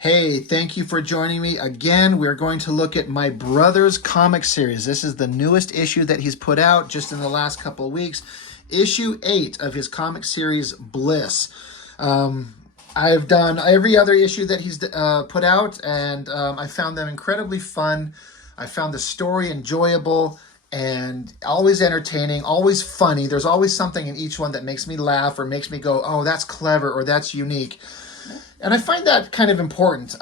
Hey, thank you for joining me. Again, we're going to look at my brother's comic series. This is the newest issue that he's put out just in the last couple of weeks. Issue 8 of his comic series, Bliss. I've done every other issue that he's put out, and I found them incredibly fun. I found the story enjoyable and always entertaining, always funny. There's always something in each one that makes me laugh or makes me go, oh, that's clever or that's unique. And I find that kind of important.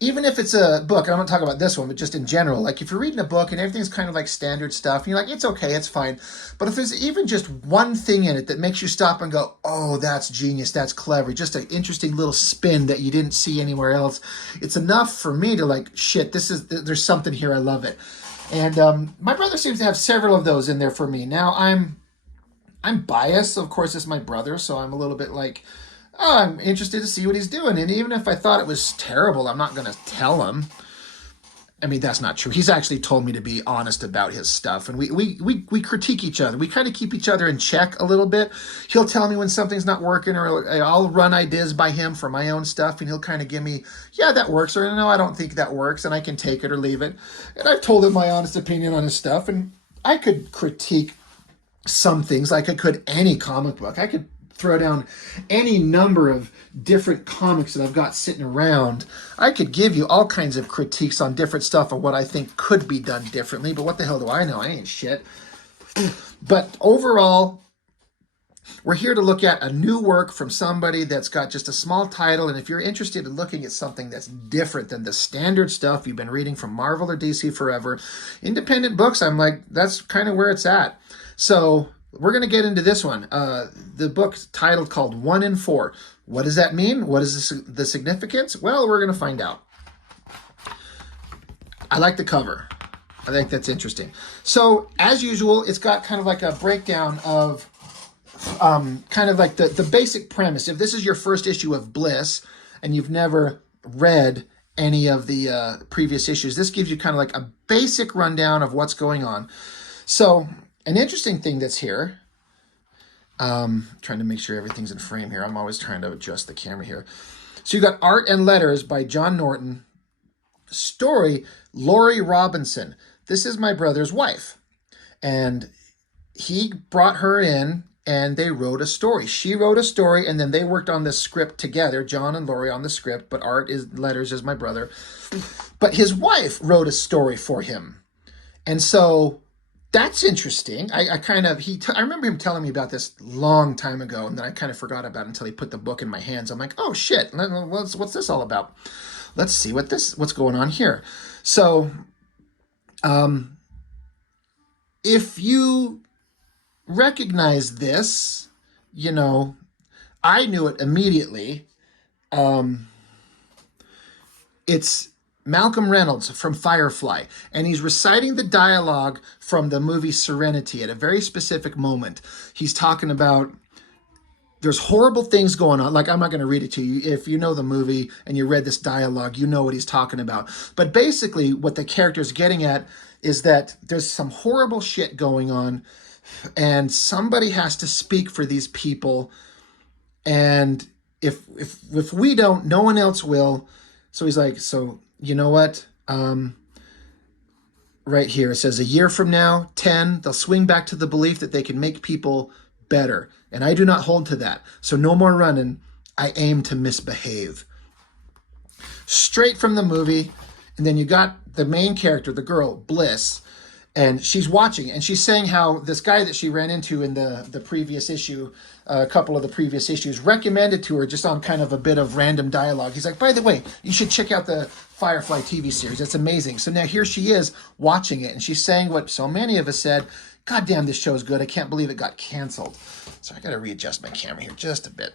Even if it's a book, I'm not talking about this one, but just in general, like if you're reading a book and everything's kind of like standard stuff, and you're like, it's okay, it's fine. But if there's even just one thing in it that makes you stop and go, oh, that's genius, that's clever, just an interesting little spin that you didn't see anywhere else, it's enough for me to like, shit, there's something here, I love it. And my brother seems to have several of those in there for me. Now, I'm biased, of course, it's my brother, so I'm a little bit like, oh, I'm interested to see what he's doing. And even if I thought it was terrible, I'm not going to tell him. I mean, that's not true. He's actually told me to be honest about his stuff. And we critique each other. We kind of keep each other in check a little bit. He'll tell me when something's not working, or I'll run ideas by him for my own stuff. And he'll kind of give me, yeah, that works. Or no, I don't think that works. And I can take it or leave it. And I've told him my honest opinion on his stuff. And I could critique some things like I could any comic book. I could throw down any number of different comics that I've got sitting around. I could give you all kinds of critiques on different stuff or what I think could be done differently, but what the hell do I know? I ain't shit. But overall, we're here to look at a new work from somebody that's got just a small title, and if you're interested in looking at something that's different than the standard stuff you've been reading from Marvel or DC forever, independent books, I'm like, that's kind of where it's at. So we're going to get into this one. The book's titled called 1 in 4. What does that mean? What is the significance? Well, we're going to find out. I like the cover. I think that's interesting. So, as usual, it's got kind of like a breakdown of kind of like the basic premise. If this is your first issue of Bliss and you've never read any of the previous issues, this gives you kind of like a basic rundown of what's going on. So, an interesting thing that's here, trying to make sure everything's in frame here. I'm always trying to adjust the camera here. So you got Art and Letters by John Norton. Story, Lori Robinson. This is my brother's wife. And he brought her in and they wrote a story. She wrote a story and then they worked on this script together, John and Lori on the script, but Letters is my brother. But his wife wrote a story for him. And so that's interesting. I remember him telling me about this long time ago, and then I kind of forgot about it until he put the book in my hands. I'm like, oh shit, what's this all about? Let's see what's going on here. So, if you recognize this, I knew it immediately. It's Malcolm Reynolds from Firefly, and he's reciting the dialogue from the movie Serenity at a very specific moment. He's talking about there's horrible things going on. Like, I'm not going to read it to you. If you know the movie and you read this dialogue, you know what he's talking about. But basically, what the character's getting at is that there's some horrible shit going on, and somebody has to speak for these people. And if we don't, no one else will. So he's like, so you know what? Right here, it says, a year from now, 10, they'll swing back to the belief that they can make people better. And I do not hold to that. So no more running. I aim to misbehave. Straight from the movie. And then you got the main character, the girl, Bliss. And she's watching, and she's saying how this guy that she ran into in the previous issue, a couple of the previous issues, recommended to her just on kind of a bit of random dialogue. He's like, by the way, you should check out the Firefly TV series. It's amazing. So now here she is watching it, and she's saying what so many of us said, God damn, this show's good. I can't believe it got canceled. So I got to readjust my camera here just a bit.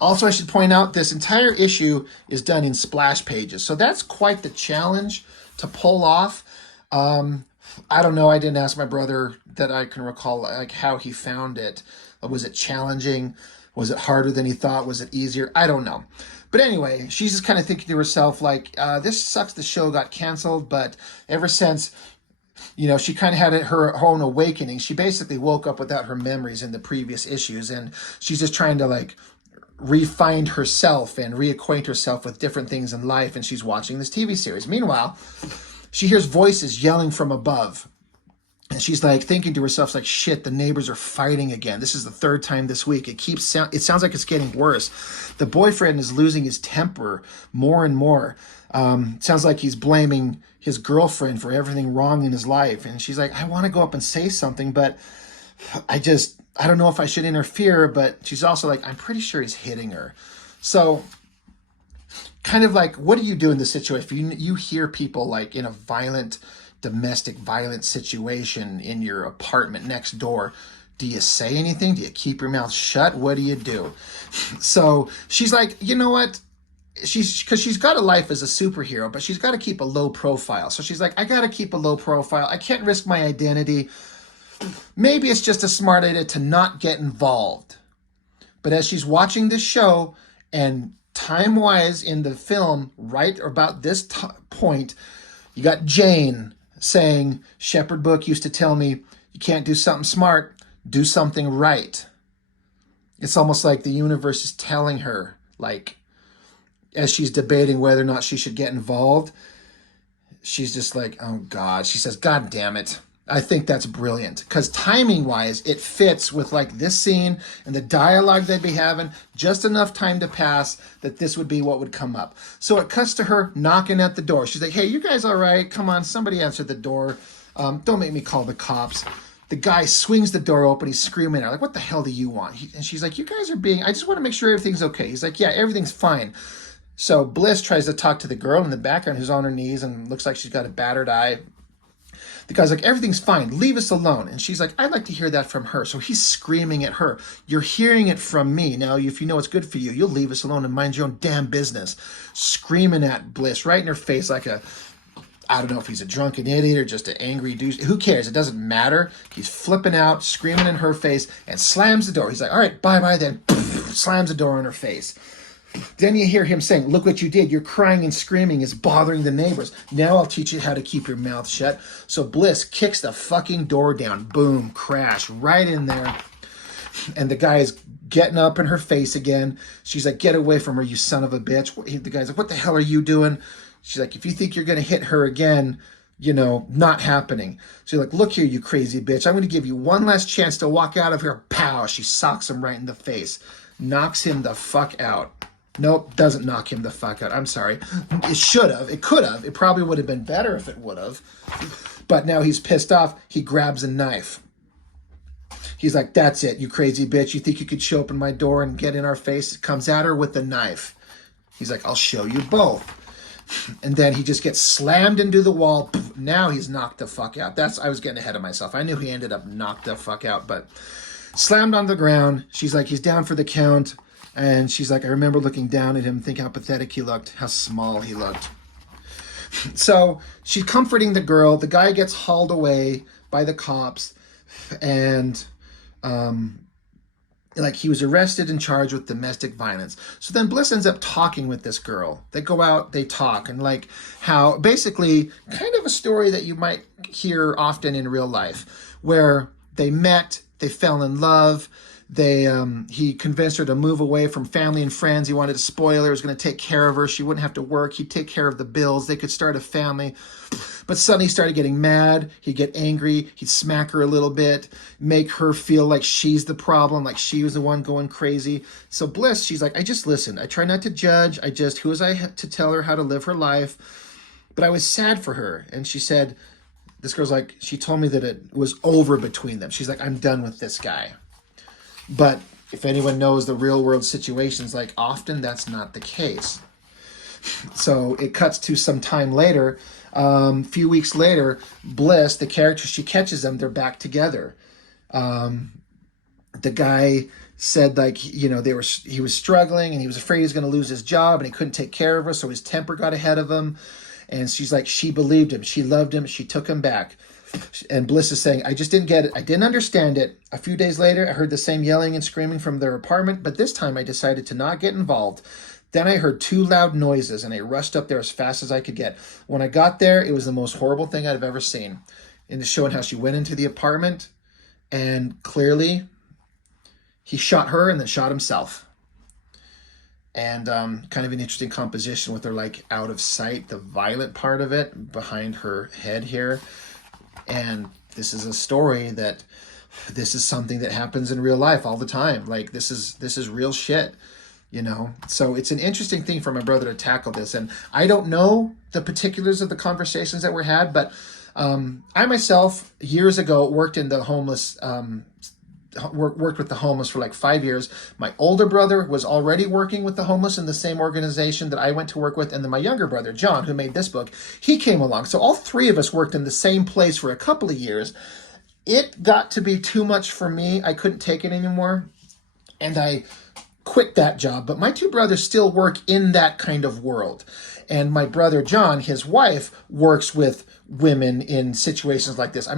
Also, I should point out this entire issue is done in splash pages. So that's quite the challenge to pull off. I don't know. I didn't ask my brother that I can recall like how he found it. Was it challenging? Was it harder than he thought? Was it easier? I don't know. But anyway, she's just kind of thinking to herself like, this sucks the show got canceled, but ever since, she kind of had her own awakening. She basically woke up without her memories in the previous issues, and she's just trying to like re-find herself and reacquaint herself with different things in life, and she's watching this TV series. Meanwhile, she hears voices yelling from above. And she's like thinking to herself, like, shit, the neighbors are fighting again. This is the third time this week. It sounds like it's getting worse. The boyfriend is losing his temper more and more. Sounds like he's blaming his girlfriend for everything wrong in his life. And she's like, I want to go up and say something, but I don't know if I should interfere. But she's also like, I'm pretty sure he's hitting her. So kind of like, what do you do in this situation? If you hear people like in a domestic violence situation in your apartment next door, do you say anything? Do you keep your mouth shut? What do you do? So she's like, you know what? Because she's got a life as a superhero, but she's got to keep a low profile. So she's like, I got to keep a low profile. I can't risk my identity. Maybe it's just a smart idea to not get involved. But as she's watching this show, and time-wise in the film, right about this point, you got Jane saying, Shepherd Book used to tell me, you can't do something smart, do something right. It's almost like the universe is telling her, like, as she's debating whether or not she should get involved, she's just like, oh God. She says, God damn it. I think that's brilliant, because timing-wise, it fits with like this scene and the dialogue they'd be having, just enough time to pass that this would be what would come up. So it cuts to her knocking at the door. She's like, hey, you guys all right? Come on, somebody answer the door. Don't make me call the cops. The guy swings the door open. He's screaming at her, like, what the hell do you want? And she's like, you guys are I just want to make sure everything's okay. He's like, yeah, everything's fine. So Bliss tries to talk to the girl in the background who's on her knees and looks like she's got a battered eye. The guy's like, everything's fine. Leave us alone. And she's like, I'd like to hear that from her. So he's screaming at her. You're hearing it from me. Now, if you know what's good for you, you'll leave us alone and mind your own damn business. Screaming at Bliss right in her face like I don't know if he's a drunken idiot or just an angry douche. Who cares? It doesn't matter. He's flipping out, screaming in her face, and slams the door. He's like, all right, bye-bye then. Slams the door in her face. Then you hear him saying, look what you did. Your crying and screaming is bothering the neighbors. Now I'll teach you how to keep your mouth shut. So Bliss kicks the fucking door down. Boom, crash, right in there. And the guy is getting up in her face again. She's like, get away from her, you son of a bitch. The guy's like, what the hell are you doing? She's like, if you think you're going to hit her again, not happening. So you're like, look here, you crazy bitch. I'm going to give you one last chance to walk out of here. Pow, she socks him right in the face. Knocks him the fuck out. Nope, doesn't knock him the fuck out. I'm sorry. It should have. It could have. It probably would have been better if it would have. But now he's pissed off. He grabs a knife. He's like, that's it, you crazy bitch. You think you could show up in my door and get in our face? Comes at her with the knife. He's like, I'll show you both. And then he just gets slammed into the wall. Now he's knocked the fuck out. I was getting ahead of myself. I knew he ended up knocked the fuck out, but slammed on the ground. She's like, he's down for the count. And she's like, I remember looking down at him, thinking how pathetic he looked, how small he looked. So she's comforting the girl. The guy gets hauled away by the cops. And he was arrested and charged with domestic violence. So then Bliss ends up talking with this girl. They go out, they talk, and like how basically kind of a story that you might hear often in real life, where they met, they fell in love. He convinced her to move away from family and friends. He wanted to spoil her. He was going to take care of her. She wouldn't have to work. He'd take care of the bills. They could start a family. But suddenly he started getting mad. He'd get angry. He'd smack her a little bit, make her feel like she's the problem, like she was the one going crazy. So Bliss, she's like, I just listen. I try not to judge. Who was I to tell her how to live her life? But I was sad for her. And she said, this girl's like, she told me that it was over between them. She's like, I'm done with this guy. But if anyone knows the real world situations, like often that's not the case. So it cuts to some time later, few weeks later, Bliss, the character, she catches them, they're back together. The guy said he was struggling and he was afraid he was going to lose his job and he couldn't take care of her. So his temper got ahead of him. And she's like, she believed him. She loved him. She took him back. And Bliss is saying, I just didn't get it. I didn't understand it. A few days later, I heard the same yelling and screaming from their apartment, but this time I decided to not get involved. Then I heard two loud noises, and I rushed up there as fast as I could get. When I got there, it was the most horrible thing I've ever seen. In the showing how she went into the apartment, and clearly, he shot her and then shot himself. and kind of an interesting composition with her like out of sight, the violet part of it behind her head here. And this is a story that this is something that happens in real life all the time. Like this is real shit, you know? So it's an interesting thing for my brother to tackle this. And I don't know the particulars of the conversations that were had, but I myself years ago worked in the homeless, worked with the homeless for like 5 years. My older brother was already working with the homeless in the same organization that I went to work with. And then my younger brother, John, who made this book, he came along. So all three of us worked in the same place for a couple of years. It got to be too much for me. I couldn't take it anymore. And I quit that job. But my two brothers still work in that kind of world. And my brother, John, his wife, works with women in situations like this. I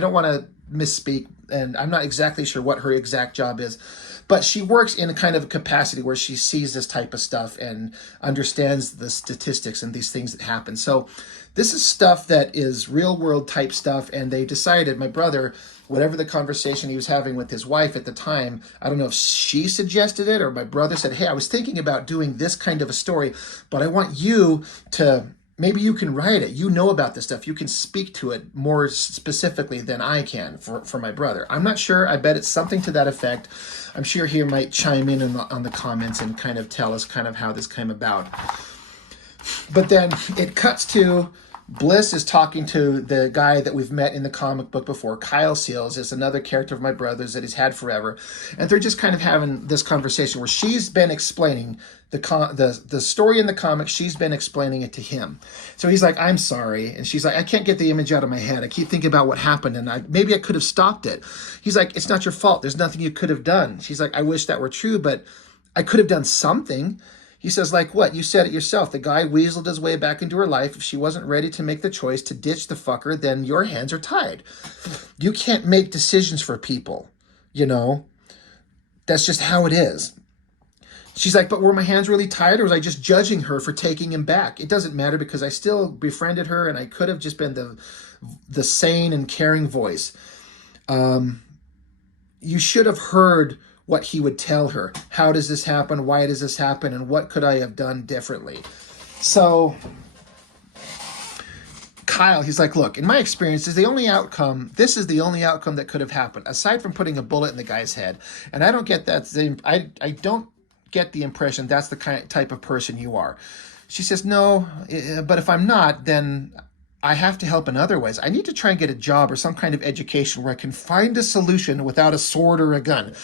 don't want to misspeak, and I'm not exactly sure what her exact job is, but she works in a kind of a capacity where she sees this type of stuff and understands the statistics and these things that happen. So this is stuff that is real world type stuff. And they decided, my brother, whatever the conversation he was having with his wife at the time, I don't know if she suggested it or my brother said, hey, I was thinking about doing this kind of a story, but I want you to, maybe you can write it. You know about this stuff. You can speak to it more specifically than I can for my brother. I'm not sure. I bet it's something to that effect. I'm sure he might chime in on the comments and kind of tell us kind of how this came about. But then it cuts to Bliss is talking to the guy that we've met in the comic book before. Kyle Seals is another character of my brother's that he's had forever. And they're just kind of having this conversation where she's been explaining the story in the comic. She's been explaining it to him. So he's like, I'm sorry. And she's like, I can't get the image out of my head. I keep thinking about what happened and maybe I could have stopped it. He's like, it's not your fault. There's nothing you could have done. She's like, I wish that were true, but I could have done something. He says, like what? You said it yourself. The guy weaseled his way back into her life. If she wasn't ready to make the choice to ditch the fucker, then your hands are tied. You can't make decisions for people, you know? That's just how it is. She's like, but were my hands really tied, or was I just judging her for taking him back? It doesn't matter because I still befriended her and I could have just been the sane and caring voice. You should have heard what he would tell her. How does this happen? Why does this happen? And what could I have done differently? So Kyle, he's like, look, in my experience, this is the only outcome that could have happened, aside from putting a bullet in the guy's head. And I don't get that. I don't get the impression that's the type of person you are. She says, no, but if I'm not, then I have to help in other ways. I need to try and get a job or some kind of education where I can find a solution without a sword or a gun.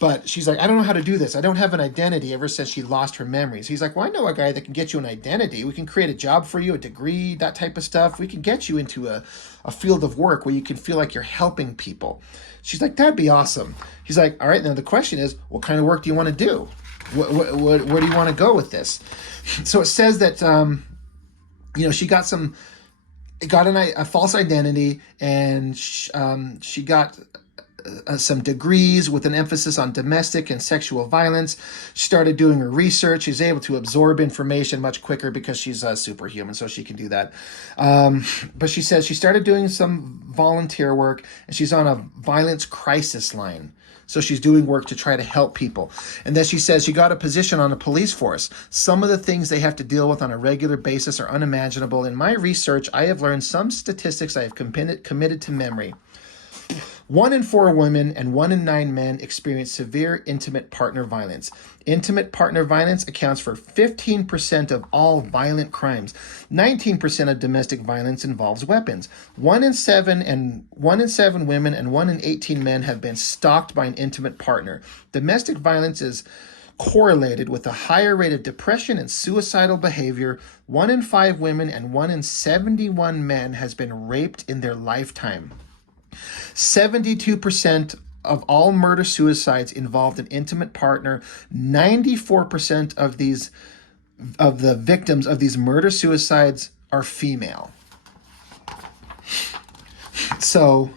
But she's like, I don't know how to do this. I don't have an identity ever since she lost her memories. He's like, well, I know a guy that can get you an identity. We can create a job for you, a degree, that type of stuff. We can get you into a field of work where you can feel like you're helping people. She's like, that'd be awesome. He's like, all right, now the question is, what kind of work do you want to do? Where do you want to go with this? So it says that, she got a false identity, and she got some degrees with an emphasis on domestic and sexual violence. She started doing her research. She's able to absorb information much quicker because she's superhuman, so she can do that. But she says she started doing some volunteer work, and she's on a violence crisis line. So she's doing work to try to help people. And then she says she got a position on a police force. Some of the things they have to deal with on a regular basis are unimaginable. In my research, I have learned some statistics I have committed to memory. 1 in 4 women and 1 in 9 men experience severe intimate partner violence. Intimate partner violence accounts for 15% of all violent crimes. 19% of domestic violence involves weapons. 1 in 7 women and 1 in 18 men have been stalked by an intimate partner. Domestic violence is correlated with a higher rate of depression and suicidal behavior. 1 in 5 women and 1 in 71 men has been raped in their lifetime. 72% of all murder-suicides involved an intimate partner. 94% of the victims of these murder-suicides are female. So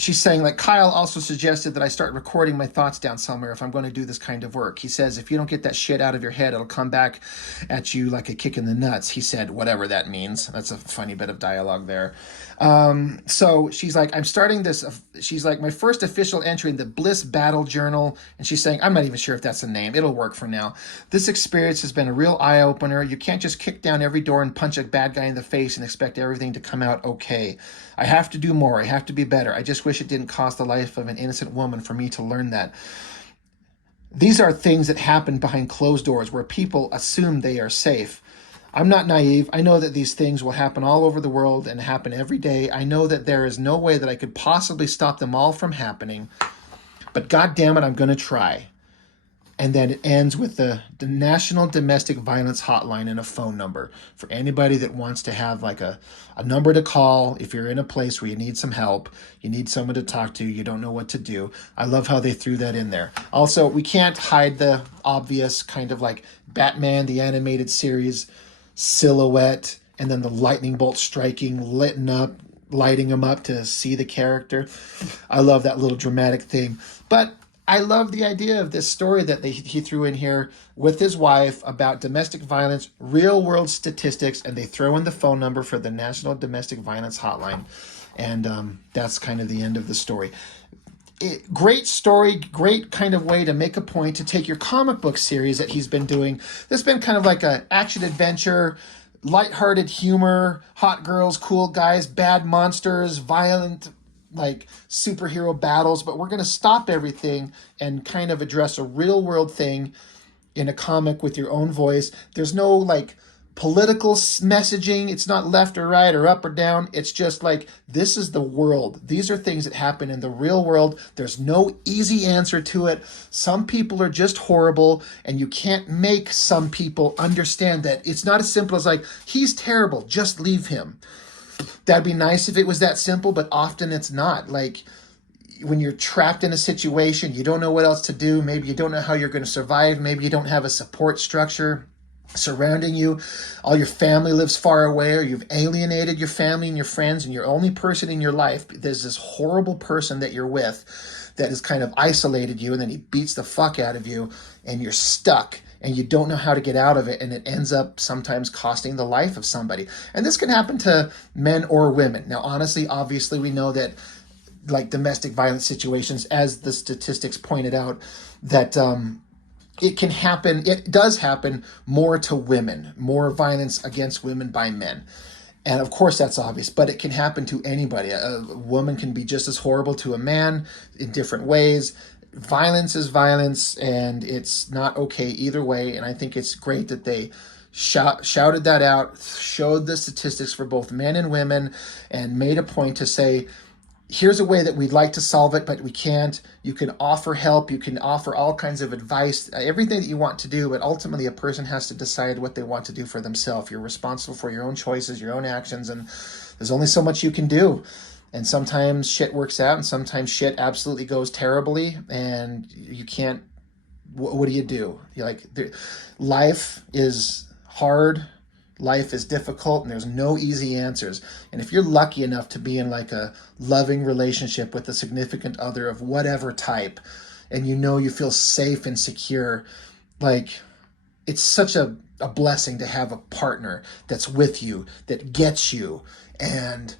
she's saying, like, Kyle also suggested that I start recording my thoughts down somewhere if I'm going to do this kind of work. He says, if you don't get that shit out of your head, it'll come back at you like a kick in the nuts. He said, whatever that means. That's a funny bit of dialogue there. So she's like, I'm starting this. She's like, my first official entry in the BLISS Battle Journal. And she's saying, I'm not even sure if that's a name. It'll work for now. This experience has been a real eye-opener. You can't just kick down every door and punch a bad guy in the face and expect everything to come out okay. I have to do more. I have to be better. I just wish it didn't cost the life of an innocent woman for me to learn that. These are things that happen behind closed doors where people assume they are safe. I'm not naive. I know that these things will happen all over the world and happen every day. I know that there is no way that I could possibly stop them all from happening. But God damn it, I'm going to try. And then it ends with the National Domestic Violence Hotline and a phone number for anybody that wants to have like a number to call if you're in a place where you need some help, you need someone to talk to, you don't know what to do. I love how they threw that in there. Also, we can't hide the obvious kind of like Batman, the animated series, silhouette, and then the lightning bolt striking, lighting him up to see the character. I love that little dramatic thing. But I love the idea of this story that he threw in here with his wife about domestic violence, real world statistics, and they throw in the phone number for the National Domestic Violence Hotline. And that's kind of the end of the story. Great story, great kind of way to make a point to take your comic book series that he's been doing. This has been kind of like an action adventure, lighthearted humor, hot girls, cool guys, bad monsters, violent like superhero battles, but we're going to stop everything and kind of address a real world thing in a comic with your own voice. There's no like political messaging. It's not left or right or up or down. It's just like, this is the world. These are things that happen in the real world. There's no easy answer to it. Some people are just horrible, and you can't make some people understand that it's not as simple as like, he's terrible, just leave him. That'd be nice if it was that simple, but often it's not. Like, when you're trapped in a situation, you don't know what else to do. Maybe you don't know how you're going to survive. Maybe you don't have a support structure surrounding you. All your family lives far away, or you've alienated your family and your friends, and you're the only person in your life. There's this horrible person that you're with that has kind of isolated you, and then he beats the fuck out of you, and you're stuck, and you don't know how to get out of it, and it ends up sometimes costing the life of somebody. And this can happen to men or women. Now, honestly, obviously, we know that like domestic violence situations, as the statistics pointed out, that it can happen, it does happen more to women, more violence against women by men. And of course that's obvious, but it can happen to anybody. A woman can be just as horrible to a man in different ways. Violence is violence, and it's not okay either way. And I think it's great that they shouted that out, showed the statistics for both men and women, and made a point to say, here's a way that we'd like to solve it, but we can't. You can offer help. You can offer all kinds of advice, everything that you want to do, but ultimately a person has to decide what they want to do for themselves. You're responsible for your own choices, your own actions, and there's only so much you can do. And sometimes shit works out, and sometimes shit absolutely goes terribly, and you can't, what do you do? You're like, life is hard. Life is difficult, and there's no easy answers. And if you're lucky enough to be in like a loving relationship with a significant other of whatever type, and you feel safe and secure, like, it's such a blessing to have a partner that's with you, that gets you, and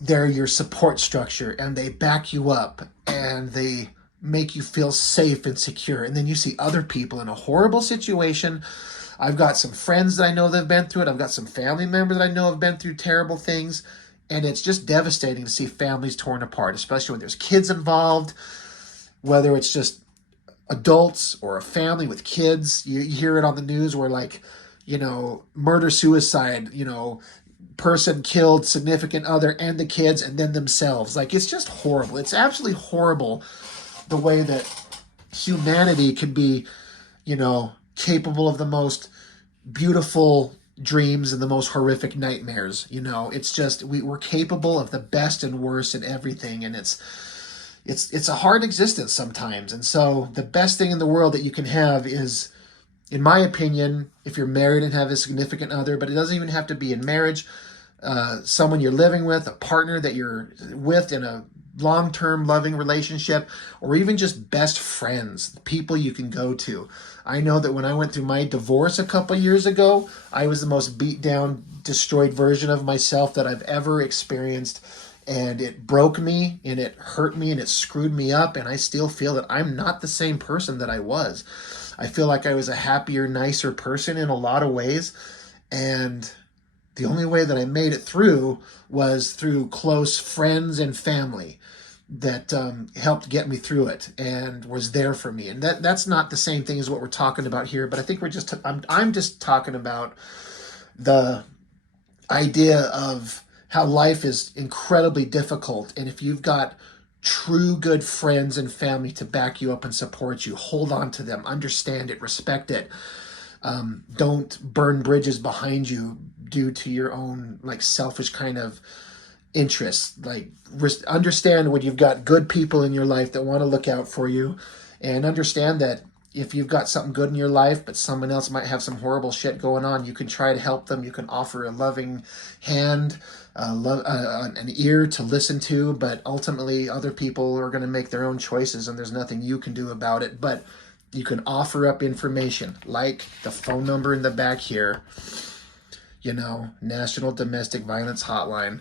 they're your support structure, and they back you up, and they make you feel safe and secure. And then you see other people in a horrible situation. I've got some friends that I know that have been through it. I've got some family members that I know have been through terrible things. And it's just devastating to see families torn apart, especially when there's kids involved, whether it's just adults or a family with kids. You hear it on the news where, like, murder, suicide, person killed significant other and the kids and then themselves. Like, it's just horrible. It's absolutely horrible the way that humanity can be, capable of the most beautiful dreams and the most horrific nightmares. It's just, we're capable of the best and worst and everything. And it's a hard existence sometimes. And so the best thing in the world that you can have is, in my opinion, if you're married and have a significant other, but it doesn't even have to be in marriage, someone you're living with, a partner that you're with in a long-term loving relationship, or even just best friends, people you can go to. I know that when I went through my divorce a couple years ago, I was the most beat down, destroyed version of myself that I've ever experienced. And it broke me, and it hurt me, and it screwed me up. And I still feel that I'm not the same person that I was. I feel like I was a happier, nicer person in a lot of ways. And the only way that I made it through was through close friends and family that helped get me through it and was there for me. And that's not the same thing as what we're talking about here, but I think I'm just talking about the idea of how life is incredibly difficult. And if you've got true good friends and family to back you up and support you, hold on to them, understand it, respect it. Don't burn bridges behind you due to your own like selfish kind of interests. Like understand when you've got good people in your life that want to look out for you, and understand that if you've got something good in your life, but someone else might have some horrible shit going on, you can try to help them. You can offer a loving hand, an ear to listen to, but ultimately other people are going to make their own choices and there's nothing you can do about it. But you can offer up information like the phone number in the back here, National Domestic Violence Hotline.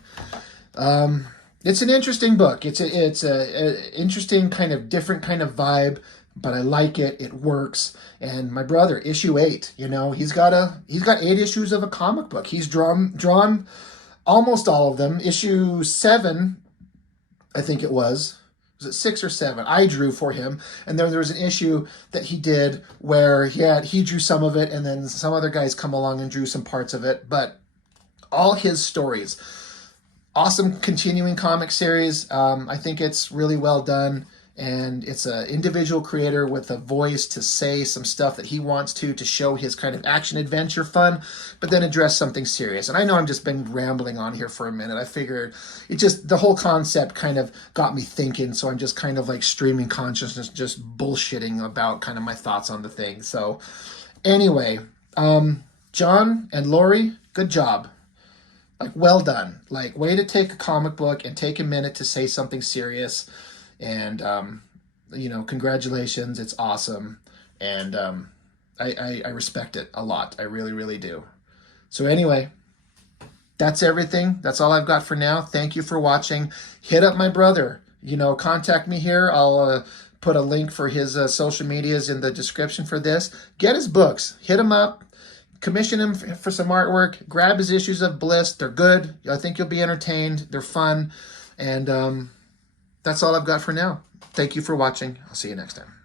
It's an interesting book. It's a interesting kind of different kind of vibe, but I like it. It works. And my brother, issue 8, he's got 8 issues of a comic book. He's drawn almost all of them. Issue 7, I think it was it 6 or 7? I drew for him. And then there was an issue that he did where he drew some of it, and then some other guys come along and drew some parts of it. But all his stories. Awesome continuing comic series. I think it's really well done. And it's an individual creator with a voice to say some stuff that he wants to show his kind of action adventure fun, but then address something serious. And I know I've just been rambling on here for a minute. I figured the whole concept kind of got me thinking. So I'm just kind of like streaming consciousness, just bullshitting about kind of my thoughts on the thing. So anyway, John and Lori, good job. Like, well done. Like, way to take a comic book and take a minute to say something serious. And, congratulations. It's awesome. And I respect it a lot. I really, really do. So anyway, that's everything. That's all I've got for now. Thank you for watching. Hit up my brother. Contact me here. I'll put a link for his social medias in the description for this. Get his books. Hit him up. Commission him for some artwork. Grab his issues of Bliss. They're good. I think you'll be entertained. They're fun. And that's all I've got for now. Thank you for watching. I'll see you next time.